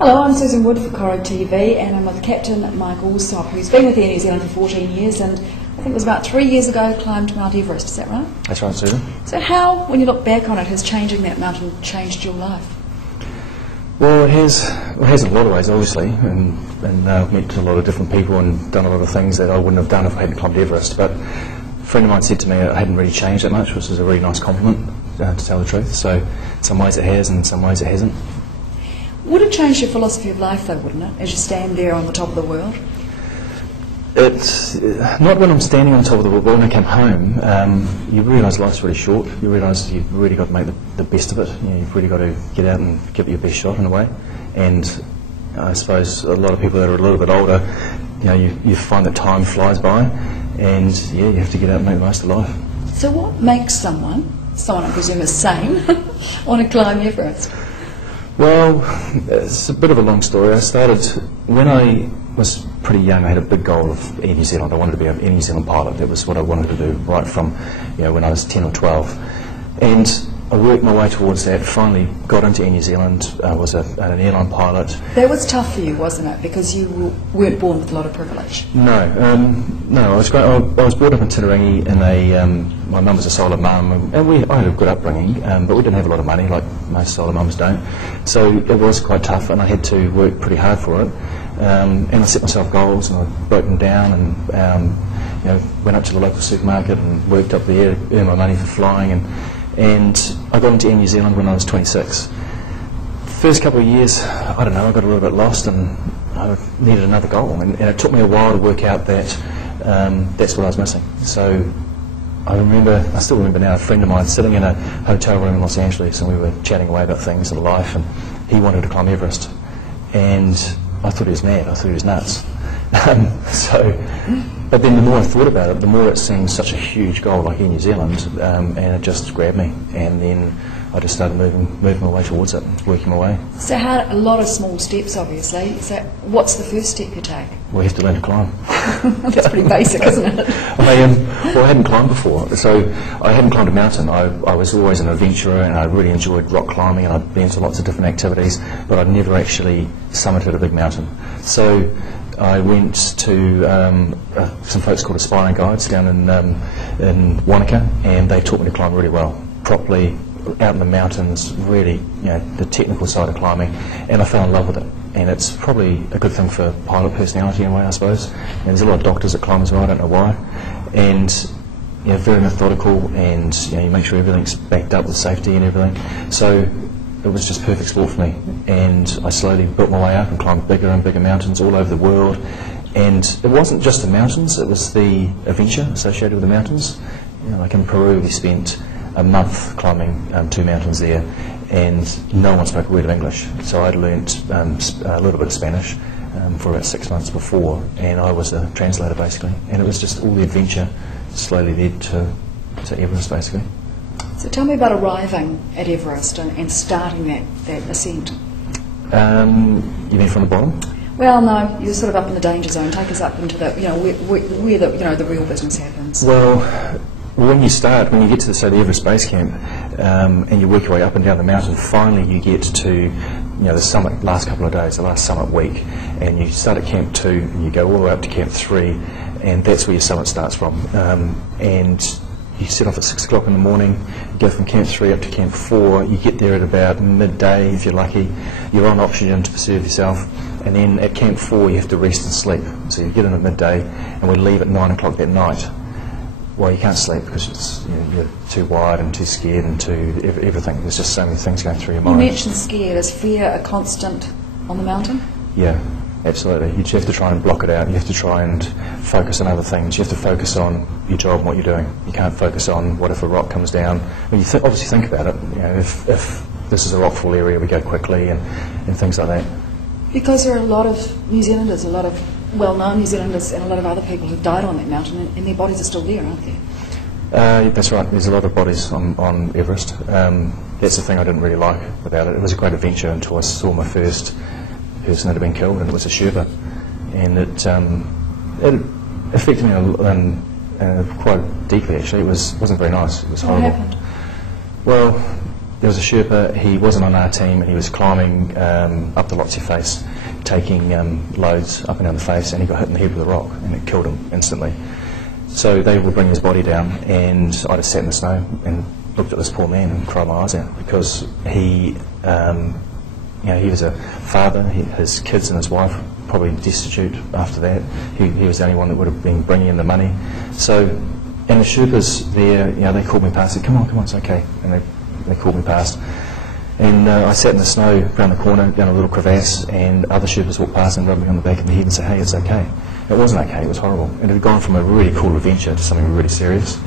Hello, I'm Susan Wood for Coro TV and I'm with Captain Mike Allsop, who's been with Air New Zealand for 14 years and I think it was about 3 years ago climbed Mount Everest, is that right? That's right, Susan. So how, when you look back on it, has changing that mountain changed your life? Well, it has in a lot of ways, obviously, and I've met a lot of different people and done a lot of things that I wouldn't have done if I hadn't climbed Everest. But a friend of mine said to me I hadn't really changed that much, which is a really nice compliment, to tell the truth. So in some ways it has and in some ways it hasn't. Would it change your philosophy of life though, wouldn't it, as you stand there on the top of the world? It's not when I'm standing on top of the world, but when I come home, you realise life's really short. You realise you've really got to make the best of it. You know, you've really got to get out and give it your best shot in a way. And I suppose a lot of people that are a little bit older, you find that time flies by, and yeah, you have to get out and make the most of life. So what makes someone I presume is sane, want to climb Everest? Well, it's a bit of a long story. I started when I was pretty young. I had a big goal of Air New Zealand. I wanted to be an Air New Zealand pilot. That was what I wanted to do right from when I was 10 or 12. And I worked my way towards that. Finally got into Air New Zealand. I was an airline pilot. That was tough for you, wasn't it? Because you weren't born with a lot of privilege. No, no. I was brought up in Titirangi, and my mum was a solar mum, and I had a good upbringing, but we didn't have a lot of money, like most solar mums don't. So it was quite tough, and I had to work pretty hard for it. And I set myself goals, and I broke them down, and went up to the local supermarket and worked up there, earned my money for flying, and I got into Air New Zealand when I was 26. First couple of years, I don't know, I got a little bit lost and I needed another goal, and it took me a while to work out that that's what I was missing. So I still remember now, a friend of mine sitting in a hotel room in Los Angeles, and we were chatting away about things in life, and he wanted to climb Everest, and I thought he was mad, I thought he was nuts. But then the more I thought about it, the more it seemed such a huge goal like Air New Zealand, and it just grabbed me, and then I just started moving my way towards it, working my way. So a lot of small steps, obviously. So what's the first step you take? Well, you have to learn to climb. That's pretty basic, isn't it? I hadn't climbed before, so I hadn't climbed a mountain. I was always an adventurer, and I really enjoyed rock climbing, and I'd been to lots of different activities, but I'd never actually summited a big mountain. So I went to some folks called Aspiring Guides down in Wanaka, and they taught me to climb really well, properly, out in the mountains, really, the technical side of climbing, and I fell in love with it. And it's probably a good thing for pilot personality in a way, I suppose. And there's a lot of doctors that climb as well, I don't know why. And very methodical, and you make sure everything's backed up with safety and everything. So it was just perfect sport for me, and I slowly built my way up and climbed bigger and bigger mountains all over the world. And it wasn't just the mountains, it was the adventure associated with the mountains. Like in Peru, we spent a month climbing 2 mountains there, and no one spoke a word of English. So I'd learnt a little bit of Spanish for about 6 months before, and I was a translator basically. And it was just all the adventure slowly led to Everest basically. So tell me about arriving at Everest and starting that ascent. You mean from the bottom? Well, no, you're sort of up in the danger zone. Take us up into the, where the real business happens. Well, when you get to the Everest Base Camp, and you work your way up and down the mountain, finally you get to the summit last couple of days, the last summit week, and you start at Camp 2 and you go all the way up to Camp 3, and that's where your summit starts from. And you set off at 6 o'clock in the morning, you go from Camp 3 up to Camp 4, you get there at about midday if you're lucky, you're on oxygen to preserve yourself, and then at Camp 4 you have to rest and sleep. So you get in at midday and we leave at 9 o'clock that night. Well, you can't sleep because you're too wired and too scared and too everything. There's just so many things going through your mind. You mentioned scared. Is fear a constant on the mountain? Yeah, absolutely. You just have to try and block it out. You have to try and focus on other things. You have to focus on your job and what you're doing. You can't focus on what if a rock comes down. When you obviously think about it. If this is a rockfall area, we go quickly and things like that. Because there are a lot of New Zealanders, a lot of well-known New Zealanders and a lot of other people who've died on that mountain, and their bodies are still there, aren't there? That's right. There's a lot of bodies on Everest. That's the thing I didn't really like about it. It was a great adventure until I saw my first person that had been killed, and it was a Sherpa. And it affected me quite deeply, actually. It wasn't very nice. It was horrible. What happened? Well, there was a Sherpa, he wasn't on our team, and he was climbing up the Lhotse face, taking loads up and down the face, and he got hit in the head with a rock, and it killed him instantly. So they were bringing his body down, and I just sat in the snow and looked at this poor man and cried my eyes out, because he, he was a father, his kids and his wife probably destitute after that. He was the only one that would have been bringing in the money. So, and the Sherpas there, they called me past, said, come on, it's okay, and they called me past. And I sat in the snow around the corner, down a little crevasse, and other Sherpas walked past and rubbed me on the back of the head and said, hey, it's okay. It wasn't okay, it was horrible. And it had gone from a really cool adventure to something really serious.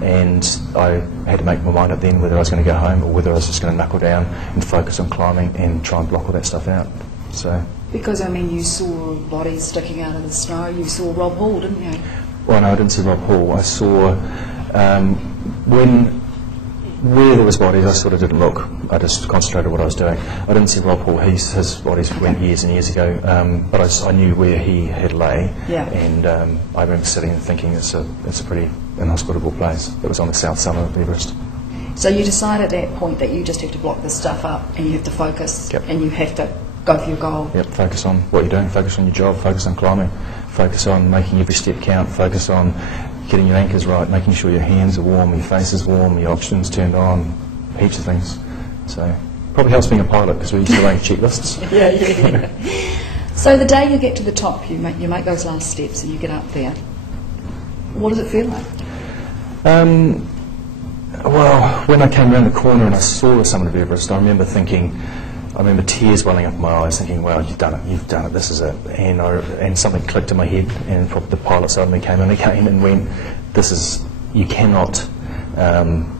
And I had to make my mind up then whether I was going to go home or whether I was just going to knuckle down and focus on climbing and try and block all that stuff out. So. Because, you saw bodies sticking out of the snow. You saw Rob Hall, didn't you? Well, no, I didn't see Rob Hall. I saw, where there was bodies, I sort of didn't look. I just concentrated on what I was doing. I didn't see Rob Hall. His bodies went years and years ago, but I knew where he had lay. Yeah. And I remember sitting and thinking it's a pretty inhospitable place. It was on the south summit of Everest. So you decide at that point that you just have to block this stuff up and you have to focus. Yep. And you have to go for your goal. Yep, focus on what you're doing, focus on your job, focus on climbing, focus on making every step count, focus on getting your anchors right, making sure your hands are warm, your face is warm, your oxygen's turned on, heaps of things. So probably helps being a pilot because we used to arrange checklists. Yeah. So the day you get to the top, you make those last steps and you get up there. What does it feel like? Well, when I came around the corner and I saw the summit of Everest, I remember tears welling up in my eyes, thinking, wow, you've done it, this is it. And something clicked in my head, and probably the pilot side of me came in again and went, you cannot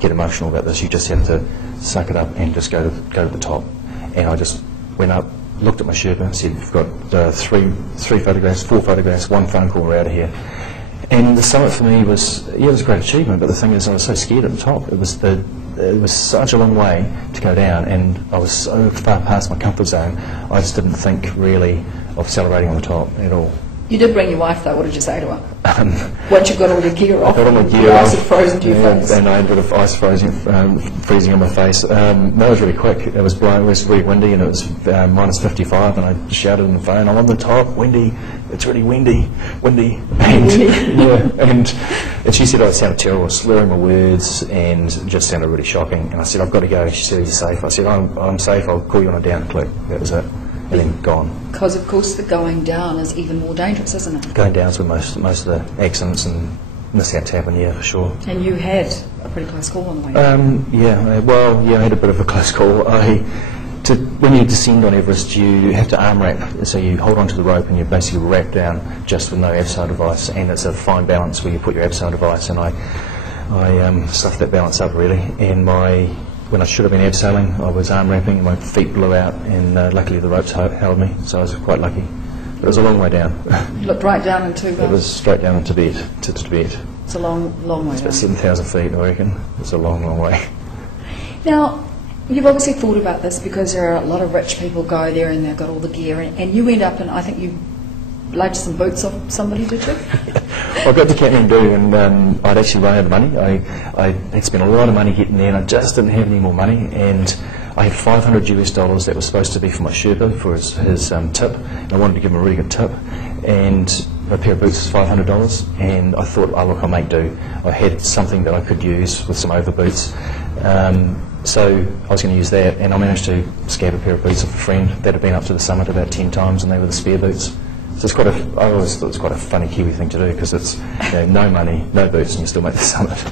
get emotional about this, you just have to suck it up and just go to the top. And I just went up, looked at my Sherpa and said, we've got three photographs, 4 photographs, 1 phone call, we're out of here. And the summit for me was a great achievement, but the thing is I was so scared at the top. It was such a long way to go down, and I was so far past my comfort zone, I just didn't think really of celebrating on the top at all. You did bring your wife though, what did you say to her? Once you got all your gear off, I got all my gear your off, ice had frozen to your face. And I had a bit of ice freezing on my face. No, it was really quick. It was really windy, and it was minus 55, and I shouted on the phone, I'm on the top, windy, it's really windy. And she said I sounded terrible, slurring my words, and just sounded really shocking. And I said, I've got to go. She said, are you safe? I said, I'm safe, I'll call you on a down click. That was it. And then gone. Because of course the going down is even more dangerous, isn't it? Going down is where most of the accidents and mishaps happen, yeah, for sure. And you had a pretty close call on the way. I had a bit of a close call. When you descend on Everest, you have to arm wrap, so you hold onto the rope and you basically wrap down just with no abseil device, and it's a fine balance where you put your abseil device, and I stuffed that balance up really, and when I should have been abseiling, I was arm wrapping and my feet blew out, and luckily the ropes held me, so I was quite lucky. But it was a long way down. You looked right down into It was straight down to Tibet. It's a long way It's down. about 7,000 feet, I reckon. It's a long, long way. Now, you've obviously thought about this because there are a lot of rich people go there and they've got all the gear, and you end up, and I think you laid some boots off somebody, did you? I got to Kathmandu, and I'd actually run out of money. I had spent a lot of money getting there, and I just didn't have any more money, and I had $500 that was supposed to be for my Sherpa for his tip, and I wanted to give him a really good tip, and a pair of boots was $500, and I thought, oh look, I'll make do. I had something that I could use with some over boots, so I was going to use that, and I managed to scab a pair of boots off a friend that had been up to the summit about 10 times, and they were the spare boots. So I always thought it's quite a funny Kiwi thing to do, because it's no money, no boots, and you still make the summit.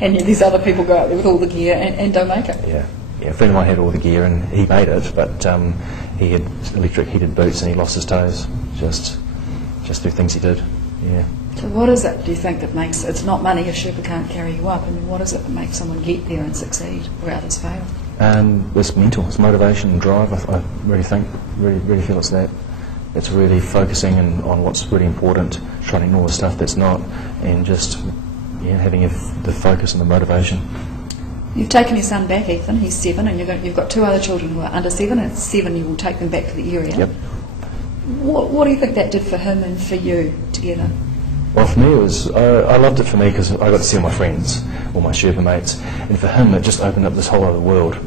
And yet these other people go out there with all the gear and don't make it. Yeah, a friend of mine had all the gear and he made it, but he had electric heated boots and he lost his toes just through things he did. Yeah. So what is it, do you think, that makes, it's not money, a Sherpa can't carry you up, what is it that makes someone get there and succeed where others fail? It's mental, it's motivation and drive, I really think, really feel it's that. It's really focusing on what's really important, trying to ignore the stuff that's not, and just having the focus and the motivation. You've taken your son back, Ethan, he's 7, and you've got 2 other children who are under 7, and at 7 you will take them back to the area. Yep. What do you think that did for him and for you together? Well, for me, it was I loved it for me because I got to see all my friends, all my Sherpa mates, and for him, it just opened up this whole other world.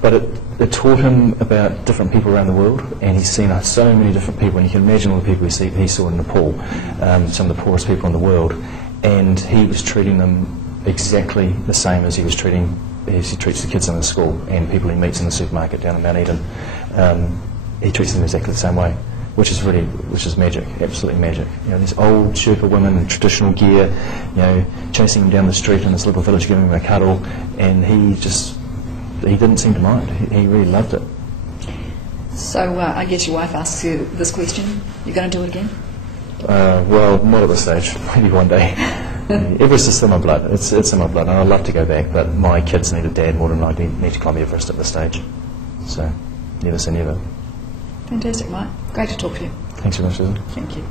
But it taught him about different people around the world, and he's seen so many different people, and you can imagine all the people he saw in Nepal, some of the poorest people in the world, and he was treating them exactly the same as he treats the kids in the school and people he meets in the supermarket down in Mount Eden. He treats them exactly the same way, which is magic, absolutely magic. You know, these old Sherpa women in traditional gear, you know, chasing him down the street in this little village, giving him a cuddle, and he didn't seem to mind. He really loved it. So I guess your wife asks you this question: you're going to do it again? Well, not at this stage. Maybe one day. Everest is in my blood. It's in my blood, and I'd love to go back, but my kids need a dad more than I need to climb Everest at this stage. So, never say never. Fantastic, Mike. Great to talk to you. Thanks very much, Susan. Thank you.